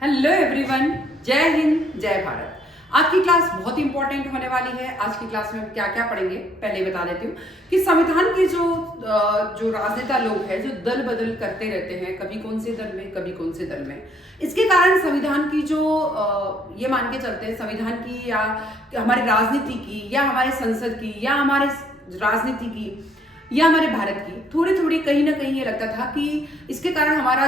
Hello everyone, जय हिंद जय भारत। आज की क्लास बहुत इंपॉर्टेंट होने वाली है। आज की क्लास में हम क्या क्या पढ़ेंगे पहले बता देती हूँ कि संविधान के जो राजनेता लोग हैं जो दल बदल करते रहते हैं, कभी कौन से दल में कभी कौन से दल में, इसके कारण संविधान की ये मान के चलते हैं संविधान की या हमारे राजनीति की या हमारे संसद की या हमारे राजनीति की या हमारे भारत की थोड़ी थोड़ी कहीं ना कहीं ये लगता था कि इसके कारण हमारा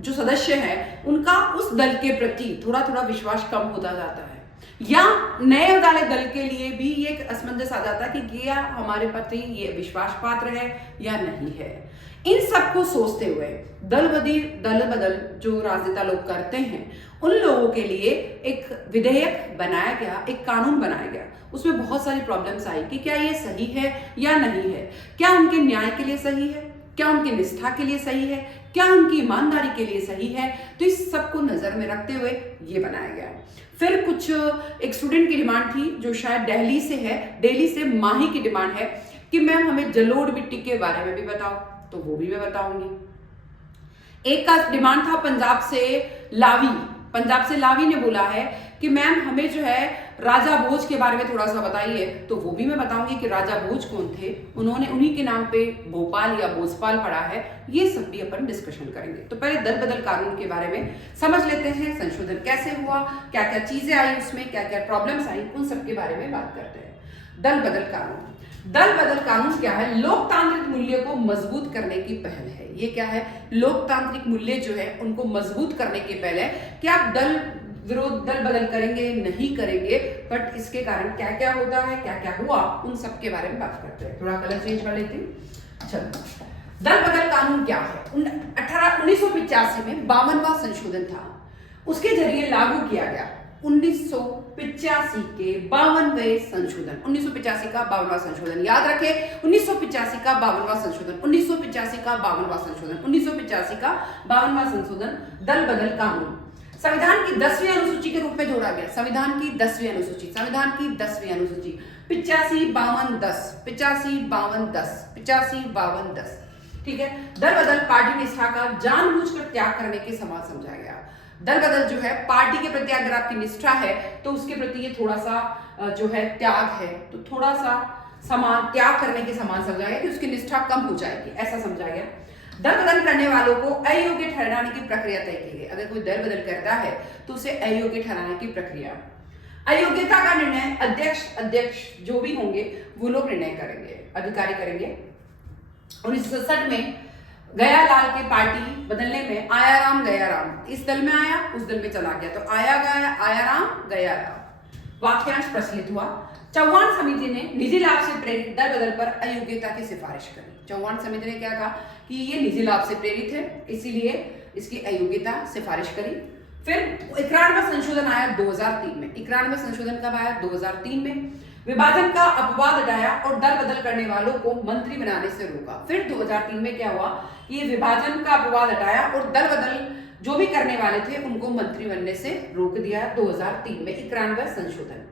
जो सदस्य है उनका उस दल के प्रति थोड़ा थोड़ा विश्वास कम होता जाता है, या नए वाले दल के लिए भी ये एक असमंजस आ जाता है कि क्या हमारे प्रति ये विश्वास पात्र है या नहीं है। इन सब को सोचते हुए दल बदल जो राजनेता लोग करते हैं उन लोगों के लिए एक विधेयक बनाया गया, एक कानून बनाया गया। उसमें बहुत सारी प्रॉब्लम्स आई कि क्या ये सही है या नहीं है, क्या उनके न्याय के लिए सही है, क्या उनकी निष्ठा के लिए सही है, क्या उनकी ईमानदारी के लिए सही है। तो इस सब को नजर में रखते हुए ये बनाया गया। फिर एक स्टूडेंट की डिमांड थी जो शायद दिल्ली से माही की डिमांड है कि मैम हमें जलोढ़ मिट्टी के बारे में भी बताओ, तो वो भी मैं बताऊंगी। एक का डिमांड था पंजाब से लावी ने बोला है कि मैम हमें जो है राजा भोज के बारे में थोड़ा सा बताइए, तो वो भी मैं बताऊंगी कि राजा भोज कौन थे, उन्हीं के नाम पे भोपाल या भोजपाल पड़ा है। ये सब भी अपन डिस्कशन करेंगे। तो पहले दल बदल कानून के बारे में समझ लेते हैं, संशोधन कैसे हुआ, क्या क्या चीजें आई उसमें, क्या क्या प्रॉब्लम्स आई, उन सब के बारे में बात करते हैं। दल बदल कानून क्या है? लोकतांत्रिक मूल्य को मजबूत करने की पहल है। ये क्या है? लोकतांत्रिक मूल्य जो है उनको मजबूत करने की पहल है कि आप दल बदल करेंगे नहीं करेंगे, बट इसके कारण क्या क्या होता है, क्या क्या हुआ, उन सब के बारे में बात करते हैं। थोड़ा कलर चेंज कर लेती हूँ। चलो, दल बदल कानून क्या है? 1985 में 52वां संशोधन था, उसके जरिए लागू किया गया 1985 के 52वें संशोधन। 1985 का 52वां संशोधन याद रखें। 1985 का 52वां संशोधन, 1985 का 52वां संशोधन, 1985 का 52वां संशोधन दल बदल कानून संविधान की 10वीं अनुसूची के रूप में जोड़ा गया। संविधान की 10वीं अनुसूची 85-52-10, ठीक है। दल बदल पार्टी निष्ठा का जानबूझकर त्याग करने के समान समझा गया। दल बदल जो है पार्टी के प्रति अगर आपकी निष्ठा है तो उसके प्रति ये थोड़ा सा जो है त्याग है, तो थोड़ा सा समान त्याग करने के समान समझा गया कि उसकी निष्ठा कम हो जाएगी, ऐसा समझा गया। दल बदल करने वालों को अयोग्य ठहराने की प्रक्रिया तय की गई। अगर कोई दल बदल करता है तो उसे अयोग्य ठहराने की प्रक्रिया, अयोग्यता का निर्णय अध्यक्ष जो भी होंगे वो लोग निर्णय करेंगे, अधिकारी करेंगे। 1967 में गयालाल के पार्टी बदलने में आयाराम गयाराम इस दल में आया, उस दल में चला गया, तो आयाराम गयाराम वाक्यांश प्रचलित हुआ। चौहान समिति ने निजी लाभ से प्रेरित दल बदल पर अयोग्यता की सिफारिश करी। चौहान समिति ने क्या कहा कि ये निजी लाभ से प्रेरित है, इसीलिए इसकी अयोग्यता सिफारिश करी। फिर 91वां संशोधन आया 2003 में। 91वां संशोधन कब आया? 2003 में। विभाजन का अपवाद हटाया और दल बदल करने वालों को मंत्री बनाने से रोका। फिर 2003 में क्या हुआ? ये विभाजन का अपवाद हटाया और दल बदल जो भी करने वाले थे उनको मंत्री बनने से रोक दिया 2003 में, 91वां संशोधन।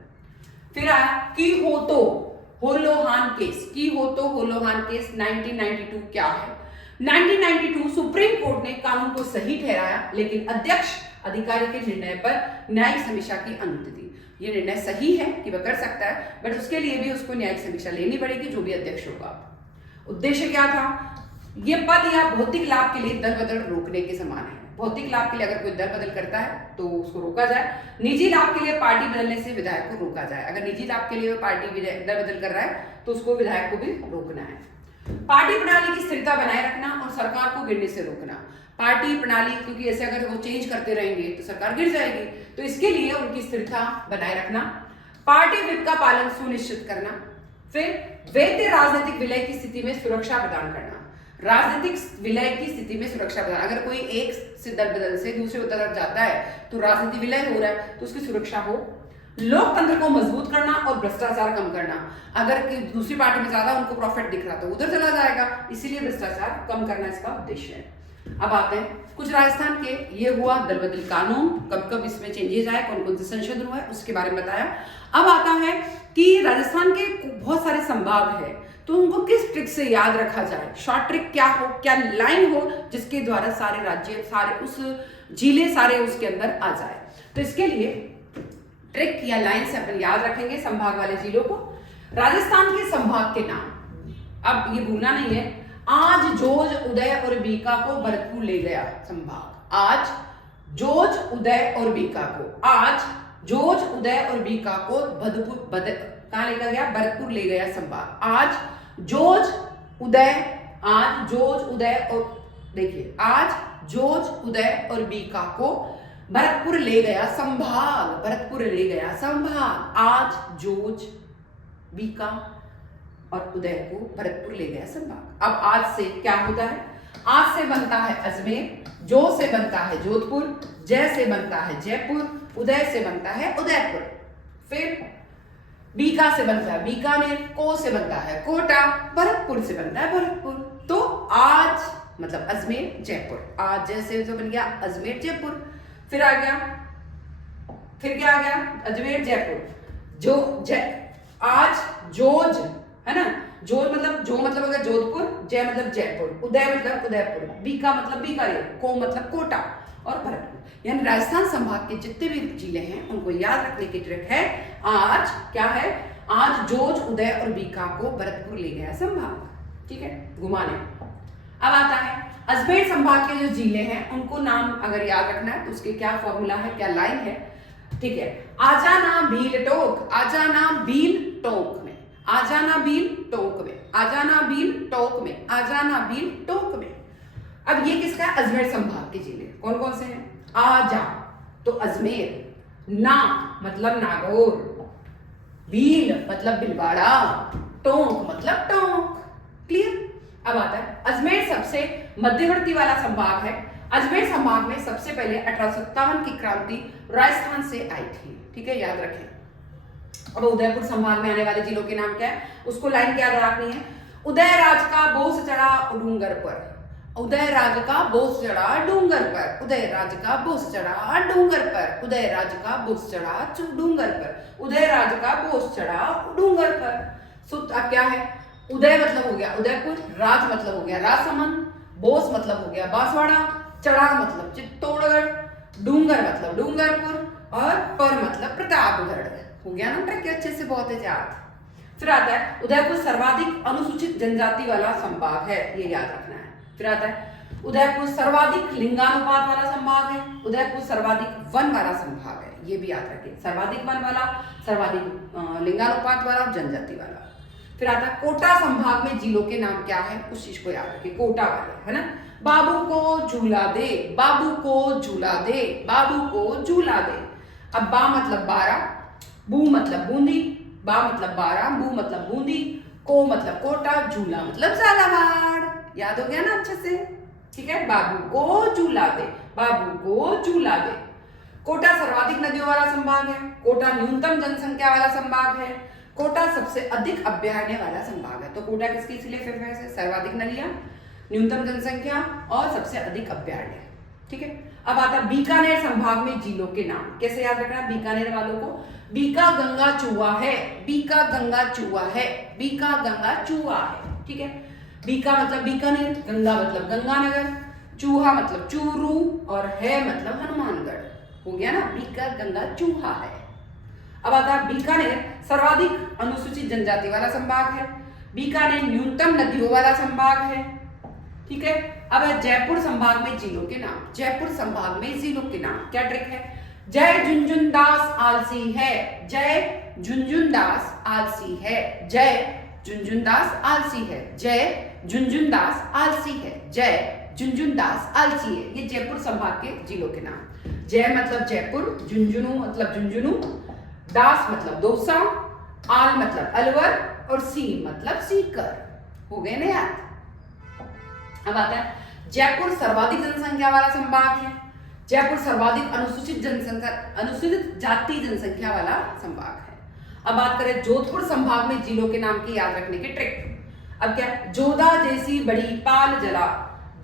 फिर आया की हो तो होलोहान केस 1992 क्या है? 1992 सुप्रीम कोर्ट ने कानून को सही ठहराया, लेकिन अध्यक्ष अधिकारी के निर्णय पर न्यायिक समीक्षा की अनुमति दी। ये निर्णय सही है कि वह कर सकता है, बट उसके लिए भी उसको न्यायिक समीक्षा लेनी पड़ेगी, जो भी अध्यक्ष होगा। उद्देश्य क्या था? ये पद या भौतिक लाभ के लिए दल बदल रोकने के समान है। भौतिक लाभ के लिए अगर कोई दल बदल करता है तो उसको रोका जाए, निजी लाभ के लिए पार्टी बदलने से विधायक को रोका जाए। अगर निजी लाभ के लिए पार्टी दल बदल कर रहा है तो उसको विधायक को भी रोकना है। पार्टी प्रणाली की स्थिरता बनाए रखना और सरकार को गिरने से रोकना। पार्टी प्रणाली, क्योंकि ऐसे अगर वो चेंज करते रहेंगे तो सरकार गिर जाएगी, तो इसके लिए उनकी स्थिरता बनाए रखना। पार्टी विप का पालन सुनिश्चित करना। फिर वैध राजनीतिक विलय की स्थिति में सुरक्षा प्रदान करना। राजनीतिक विलय की स्थिति में सुरक्षा प्रदान, अगर कोई एक से दल बदल से दूसरे तरफ जाता है तो राजनीतिक विलय हो रहा है तो उसकी सुरक्षा हो। लोकतंत्र को मजबूत करना और भ्रष्टाचार कम करना। अगर दूसरी पार्टी में ज्यादा उनको प्रॉफिट दिख रहा तो उधर चला जाएगा, इसीलिए भ्रष्टाचार कम करना इसका उद्देश्य है। अब आते हैं कुछ राजस्थान के, ये हुआ दल बदल कानून, कब कब इसमें चेंजेस आए, कौन कौन से संशोधन हुए, उसके बारे में बताया। अब आता है कि राजस्थान के बहुत सारे संभाग है, तो उनको किस ट्रिक से याद रखा जाए, शॉर्ट ट्रिक क्या हो, क्या लाइन हो जिसके द्वारा सारे राज्य सारे उस जिले सारे उसके अंदर आ जाए। तो इसके लिए ट्रिक या लाइन से अपन याद रखेंगे संभाग वाले जिलों को। राजस्थान के संभाग के नाम, अब ये भूलना नहीं है। आज जोज, उदय और बीका को भरतपुर ले गया संभाग। आज जोज, उदय और बीका को, आज जोज, उदय और बीका को कहां लेकर गया? भरतपुर ले गया संभाग। आज जोज, उदय, आज जोज, उदय और देखिए, आज जोज, उदय और बीका को भरतपुर ले गया संभाग। भरतपुर ले गया संभाग। आज जोज, बीका और उदय को भरतपुर ले गया संभाग। अब आज से क्या होता है? आज से बनता है अजमेर, जो से बनता है जोधपुर, जय से बनता है जयपुर, उदय से बनता है उदयपुर, फिर बीका से बनता है बीकानेर, को से बनता है कोटा, भरतपुर से बनता है भरतपुर। तो आज मतलब अजमेर, जयपुर, आज जैसे जो बन गया अजमेर, जयपुर, फिर आ गया, फिर क्या आ गया? अजमेर, जयपुर, आज जोज, है ना, जोज मतलब जो मतलब हो गया जोधपुर, जय मतलब जयपुर, उदय मतलब उदयपुर, बीका मतलब बीकानेर, को मतलब कोटा और भरतपुर। यानी राजस्थान संभाग के जितने भी जिले हैं उनको याद रखने की ट्रिक है। आज क्या है? आज जोज, उदय और बीका को भरतपुर ले गया संभाग। ठीक है, घुमाने। अब आता है अजमेर संभाग के जो जिले हैं उनको नाम अगर याद रखना है तो उसके क्या फॉर्मूला है, क्या लाइन है? ठीक है, आजाना भील टोक, आजाना भील टोक में, आजाना भील टोक में, आजाना भील टोक में, आजाना भील टोक में। अब ये किसका है? अजमेर संभाग के जिले कौन कौन से हैं? आजा तो अजमेर, ना मतलब नागौर, भील मतलब भीलवाड़ा, टोंक मतलब टोंक। क्लियर? अब आता है अजमेर सबसे मध्यवर्ती वाला संभाग है। अजमेर संभाग में सबसे पहले 1857 की क्रांति राजस्थान से आई थी। ठीक है, याद रखें। अब उदयपुर संभाग में आने वाले जिलों के नाम क्या है, उसको लाइन क्या रखनी है? उदय राज का बोस चढ़ा डूंगर पर, उदय राज का बोस चढ़ा डूंगर पर, उदय राज का बोस चढ़ा डूंगर पर, उदय राज का बोस चढ़ा डूंगर पर, उदय राज का बोस चढ़ा डूंगर पर। सूत्र अब क्या है? उदय मतलब हो गया उदयपुर, राज मतलब हो गया राजसमंद, बोस मतलब हो गया बांसवाड़ा, चढ़ा मतलब चित्तौड़गढ़, डूंगर मतलब डूंगरपुर और पर मतलब प्रतापगढ़। हो गया ना ट्रिक अच्छे से, बहुत है याद। फिर आता है उदयपुर सर्वाधिक अनुसूचित जनजाति वाला संभाग है, ये याद रखना है। फिर आता है उदयपुर सर्वाधिक लिंगानुपात वाला संभाग है, उदयपुर सर्वाधिक वन वाला संभाग है, ये भी याद रखें। सर्वाधिक वन वाला, सर्वाधिक लिंगानुपात वाला, जनजाति वाला। फिर आता है कोटा संभाग में जिलों के नाम क्या है, उस चीज को याद रखें, कोटा वाले, है ना। बाबू को झूला दे, बाबू को झूला दे, बाबू को झूला दे। अब बा मतलब 12, बू मतलब बूंदी, बा मतलब 12, बू मतलब बूंदी, को मतलब कोटा, झूला मतलब झालावाड़। याद हो गया ना अच्छे से? ठीक है, बाबू को झूला दे, बाबू को झूला दे। कोटा सर्वाधिक नदियों वाला संभाग है, कोटा न्यूनतम जनसंख्या वाला संभाग है, कोटा सबसे अधिक अभ्यारण्य वाला संभाग है। तो कोटा किसकी इसलिए फेमस है? सर्वाधिक नदियां, न्यूनतम जनसंख्या और सबसे अधिक अभ्यारण्य। ठीक है, अब आता बीकानेर संभाग में जिलों के नाम। कैसे याद रखना है बीकानेर वालों को? बीका गंगा चूहा है, बीका गंगा चूहा है, बीका गंगा चूहा है। ठीक है, बीका मतलब बीकानेर, गंगा मतलब गंगानगर, चूहा मतलब चूरू और है मतलब हनुमानगढ़। हो गया ना, बीका गंगा चूहा है। अब आता है बीकानेर सर्वाधिक अनुसूचित जनजाति वाला संभाग है, बीकानेर न्यूनतम नदियों वाला संभाग है। ठीक है, अब है जयपुर संभाग में जिलों के नाम। जयपुर संभाग में जिलों के नाम, क्या ट्रिक है? जय झुंझुनदास आलसी है, जय झुंझुनदास आलसी है, जय झुंझुनदास आलसी है, जय झुंझुनदास आलसी है, जय झुंझुनदास आलसी है। ये जयपुर संभाग के जिलों के नाम। जय मतलब जयपुर, झुंझुनू मतलब झुंझुनू, दास मतलब दौसा, आल मतलब अलवर और सी मतलब सीकर। हो गए ना याद? अब आता है जयपुर सर्वाधिक जनसंख्या वाला संभाग है, जयपुर सर्वाधिक अनुसूचित जाति जनसंख्या वाला संभाग है। अब बात करें जोधपुर संभाग में जिलों के नाम की याद रखने की ट्रिक। अब क्या? जोधा जैसी बड़ी पाल जला,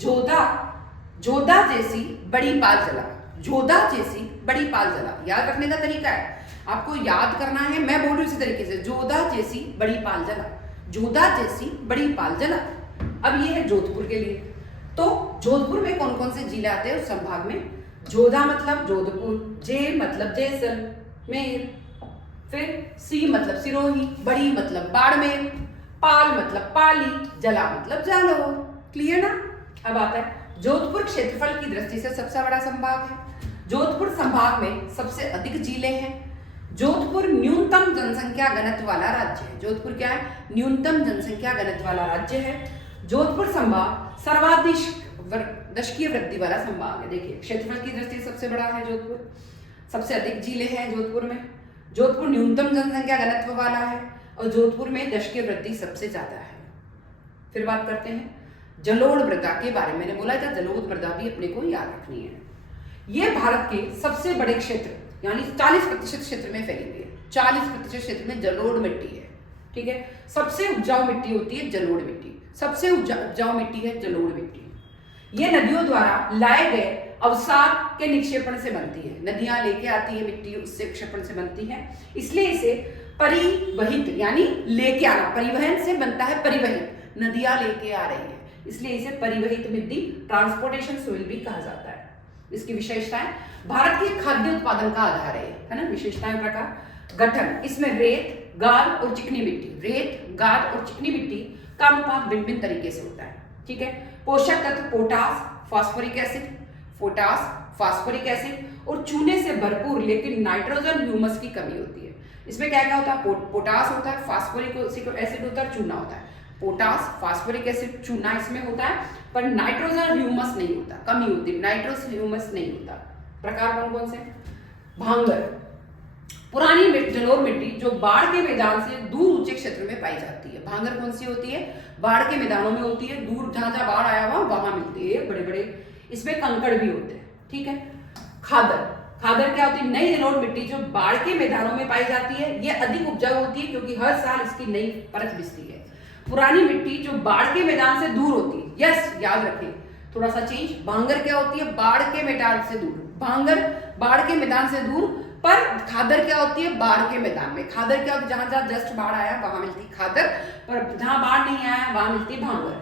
जोधा जैसी बड़ी पाल जला, जोधा जैसी बड़ी पाल जला। याद रखने का तरीका है, आपको याद करना है, मैं बोल रही हूँ इसी तरीके से, जोधा जैसी बड़ी पाल जला, जोधा जैसी बड़ी पाल जला। अब ये है जोधपुर के लिए। तो जोधपुर में कौन कौन से जिले आते हैं उस संभाग में? जोधा मतलब जोधपुर, जे मतलब जैसलमेर, फिर सी मतलब सिरोही, बड़ी मतलब बाड़मेर, पाल मतलब पाली, जला मतलब जालौर। क्लियर ना? अब आता है जोधपुर क्षेत्रफल की दृष्टि से सबसे बड़ा संभाग है। जोधपुर संभाग में सबसे अधिक जिले हैं। जोधपुर न्यूनतम जनसंख्या घनत्व वाला राज्य है। जोधपुर क्या है? न्यूनतम जनसंख्या घनत्व वाला राज्य है। जोधपुर संभाग सर्वाधिक दशकीय वृद्धि वाला संभाग है। देखिए क्षेत्रफल की दृष्टि से सबसे बड़ा है जोधपुर, सबसे अधिक जिले हैं जोधपुर में, जोधपुर न्यूनतम जनसंख्या घनत्व वाला है और जोधपुर में दशकीय वृद्धि सबसे ज्यादा है। फिर बात करते हैं जलोढ़ मृदा के बारे में। मैंने बोला था जलोढ़ मृदा भी अपने को याद रखनी है। यह भारत के सबसे बड़े क्षेत्र यानी 40% क्षेत्र में फैली हुई है। 40% क्षेत्र में जलोढ़ मिट्टी है। ठीक है, सबसे उपजाऊ मिट्टी होती है जलोढ़ मिट्टी, सबसे उपजाऊ मिट्टी है जलोढ़ मिट्टी। ये नदियों द्वारा लाए गए अवसाद के निक्षेपण से बनती है। नदियां लेके आती है मिट्टी, उससे निक्षेपण से बनती है, इसलिए इसे परिवहित यानी लेके आना, परिवहन से बनता है परिवहित, नदियां लेके आ रही है इसलिए इसे परिवहित मिट्टी, ट्रांसपोर्टेशन सोइल भी कहा जाता है। इसकी विशेषताएं भारत के खाद्य उत्पादन का आधार है ना। विशेषताएं प्रकार गठन, इसमें रेत, गाद और चिकनी मिट्टी, रेत, गाद और चिकनी मिट्टी का अनुपात भिन्न भिन्न तरीके से होता है। ठीक है, पोषक तत्व potash, phosphoric acid, potash, phosphoric acid और चूने से भरपूर लेकिन नाइट्रोजन ह्यूमस की कमी होती है। इसमें क्या क्या होता है? पोटास होता है, फास्फोरिक एसिड होता है, चूना होता है। पोटास, फास्फोरिक एसिड, चूना इसमें होता है, पर नाइट्रोजन ह्यूमस नहीं होता, कमी होती है, नाइट्रोस ह्यूमस नहीं होता। प्रकार कौन कौन से? भांगर, पुरानी जलोढ़ मिट्टी जो बाढ़ के मैदान से दूर ऊंचे क्षेत्र में पाई जाती है। भांगर कौन सी होती है? बाढ़ के मैदानों में होती है, दूर जहां जहां बाढ़ आया हुआ वहां मिलती है, बड़े बड़े इसमें कंकड़ भी होते हैं। ठीक है, खादर, खादर क्या होती है? नई जलोढ़ मिट्टी जो बाढ़ के मैदानों में पाई जाती है। ये अधिक उपजाऊ होती है क्योंकि हर साल इसकी नई परत बिछती है। पुरानी मिट्टी जो बाढ़ के मैदान से दूर होती है, यस याद रखें, थोड़ा सा चेंज। भांगर क्या होती है? बाढ़ के मैदान से दूर, भांगर बाढ़ के मैदान से दूर, पर खादर क्या होती है? बाढ़ के मैदान में। खादर क्या होती है? जहां जहां जस्ट बाढ़ आया वहां मिलती खादर, पर जहां बाढ़ नहीं आया वहां मिलती भांगर।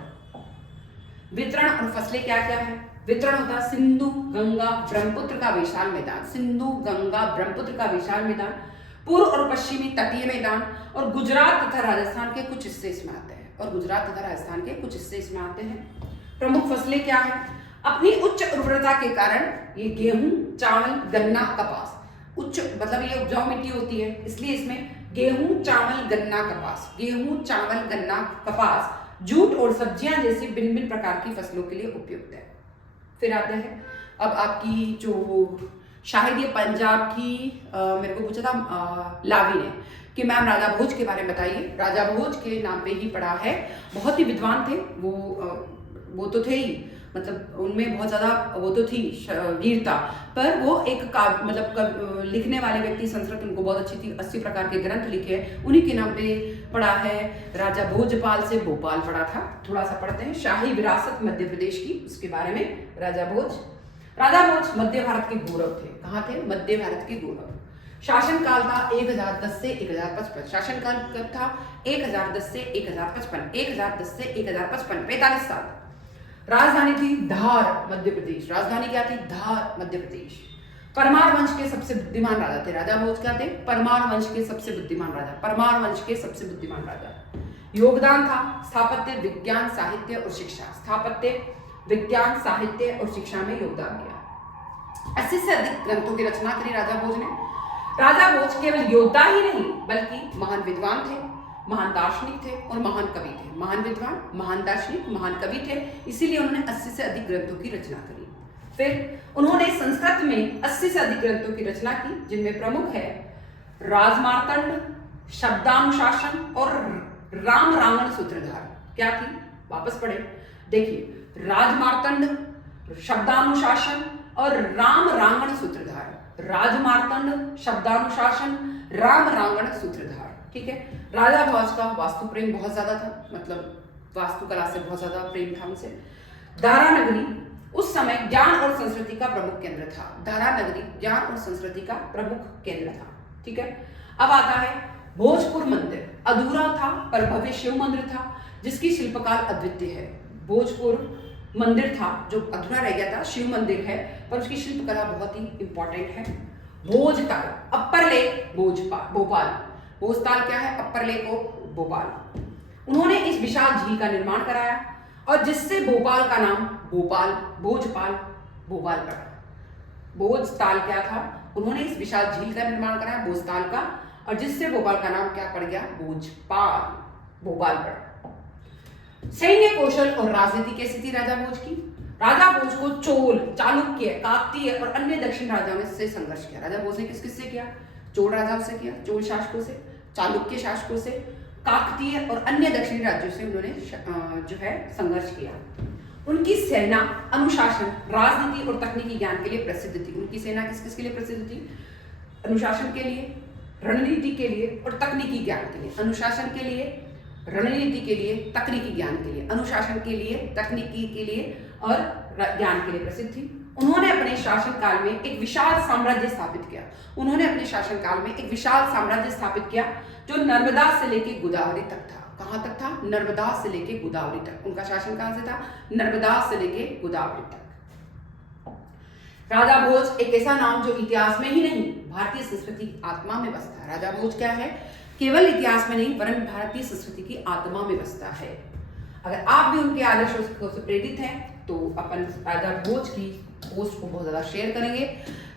वितरण और फसलें क्या क्या है? वितरण होता है सिंधु गंगा ब्रह्मपुत्र का विशाल मैदान, सिंधु गंगा ब्रह्मपुत्र का विशाल मैदान, पूर्व और पश्चिमी तटीय मैदान और गुजरात तथा राजस्थान के कुछ हिस्से इसमें आते हैं, और गुजरात तथा राजस्थान के कुछ हिस्से इसमें आते हैं। प्रमुख फसलें क्या है? अपनी उच्च उर्वरता के कारण ये गेहूं, चावल, गन्ना, कपास, उच्च मतलब ये उपजाऊ मिट्टी होती है इसलिए इसमें गेहूं, चावल, गन्ना, कपास, गेहूं, चावल, गन्ना, कपास, जूट और सब्जियां जैसी भिन्न भिन्न प्रकार की फसलों के लिए उपयुक्त है। फिर आते हैं अब आपकी जो शायद ये पंजाब की मेरे को पूछा था लावी ने कि मैम राजा भोज के बारे में बताइए। राजा भोज के नाम पे ही पढ़ा है, बहुत ही विद्वान थे वो तो थे ही, मतलब उनमें बहुत ज़्यादा वो तो थी वीरता, पर वो एक मतलब लिखने वाले व्यक्ति, संस्कृत उनको बहुत अच्छी थी, 80 प्रकार के ग्रंथ लिखे हैं, उन्हीं के नाम पे पढ़ा है। राजा भोजपाल से भोपाल पढ़ा था, थोड़ा सा पढ़ते हैं। शाही विरासत मध्य प्रदेश की, उसके बारे में राजा भोज। राजा भोज मध्य भारत के गौरव थे। कहाँ थे? मध्य भारत के गौरव। शासनकाल था 1010 से 1055। शासनकाल कब था? 1010 से 1055, 1010 से 1055, 45 साल। राजधानी थी धार, मध्य प्रदेश। राजधानी क्या थी? धार, मध्य प्रदेश। परमार वंश के सबसे बुद्धिमान राजा थे राजा भोज। क्या थे? परमार वंश के सबसे बुद्धिमान राजा, परमार वंश के सबसे बुद्धिमान राजा। योगदान था स्थापत्य, विज्ञान, साहित्य और शिक्षा। स्थापत्य, विज्ञान, साहित्य और शिक्षा में योगदान दिया। 80 से अधिक ग्रंथों की रचना करी राजा भोज ने। राजा भोज केवल योद्धा ही नहीं बल्कि महान विद्वान थे, महान दार्शनिक थे और महान कवि थे। महान विद्वान, महान दार्शनिक, महान कवि थे, इसीलिए उन्होंने 80 से अधिक ग्रंथों की रचना करी। फिर उन्होंने संस्कृत में 80 से अधिक ग्रंथों की रचना की, जिनमें प्रमुख है राजमार्तंड, शब्दानुशासन और राम रावण सूत्रधार। क्या थी? वापस पढ़े, देखिए, राजमार्तंड, शब्दानुशासन और राम रावण सूत्रधार। राजमार्तंड, शब्दानुशासन, राम रावण सूत्रधार। ठीक है, राजा भोज का वास्तु प्रेम बहुत ज्यादा था, मतलब वास्तुकला से बहुत ज्यादा प्रेम था उनसे। दारा नगरी उस समय ज्ञान और संस्कृति का प्रमुख केंद्र था। दारा नगरी ज्ञान और संस्कृति का प्रमुख केंद्र था। ठीक है, अब आता है भोजपुर मंदिर। अधूरा था पर भव्य शिव मंदिर था जिसकी शिल्पकार अद्वितीय है। भोजपुर मंदिर था जो अधूरा रह गया था, शिव मंदिर है, पर उसकी शिल्पकला बहुत ही इंपॉर्टेंट है। भोजताल, अपर लेक भोपाल, भोजताल क्या है, अपर लेक ऑफ भोपाल। उन्होंने इस विशाल झील का निर्माण कराया और जिससे भोपाल का नाम भोजपाल भोपाल पड़ा। भोजताल क्या था, उन्होंने इस विशाल झील का निर्माण कराया भोजताल का, और जिससे भोपाल का नाम क्या पड़ गया, भोपाल पड़ा। सैन्य कौशल और राजनीति कैसी थी राजा भोज की? राजा भोज को चोल, चालुक्य, काकतीय और अन्य दक्षिण राजाओं से संघर्ष किया। राजा भोज ने किस किससे किया? चोल राजाओं से किया, चोल शासकों से, चालुक्य शासकों से, काकतीय और अन्य दक्षिणी राज्यों से उन्होंने जो है संघर्ष किया। उनकी सेना अनुशासन, राजनीति और तकनीकी ज्ञान के लिए प्रसिद्ध थी। उनकी सेना किस किस के लिए प्रसिद्ध थी? अनुशासन के लिए, रणनीति के लिए और तकनीकी ज्ञान के लिए। अनुशासन के लिए, रणनीति के लिए, तकनीकी ज्ञान के लिए। अनुशासन के लिए, तकनीकी के लिए और ज्ञान के लिए प्रसिद्ध थी। उन्होंने अपने शासनकाल में एक विशाल साम्राज्य स्थापित किया। उन्होंने अपने शासनकाल में एक विशाल साम्राज्य स्थापित किया जो नर्मदा से लेकर गोदावरी तक था। कहां तक था? नर्मदा से लेकर गोदावरी तक। उनका शासन कहां से था? नर्मदा से लेकर गोदावरी तक। राजा भोज एक ऐसा नाम जो इतिहास में ही नहीं, भारतीय संस्कृति की आत्मा में बसता है। राजा भोज क्या है? केवल इतिहास में नहीं वरन भारतीय संस्कृति की आत्मा में बसता है। अगर आप भी उनके आदर्शों से प्रेरित हैं तो अपन राजा भोज की पोस्ट को बहुत ज्यादा शेयर करेंगे।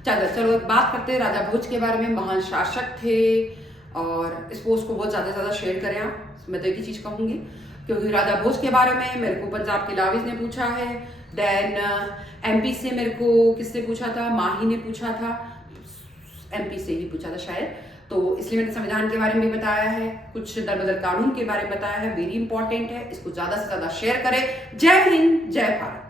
चलो बात करते हैं राजा भोज के बारे में। महान शासक थे और इस पोस्ट को बहुत ज्यादा शेयर करें आप। मैं तो एक ही चीज कहूंगी, क्योंकि राजा भोज के बारे में मेरे को पंजाब के लाविज ने पूछा है, देन एमपी से मेरे को किसने पूछा था? माही ने पूछा था, एमपी से ही पूछा था शायद। तो इसलिए मैंने संविधान के बारे में भी बताया है, कुछ दरबदर कानून के बारे में बताया है। वेरी इंपॉर्टेंट है, इसको ज्यादा से ज्यादा शेयर करें। जय हिंद, जय भारत।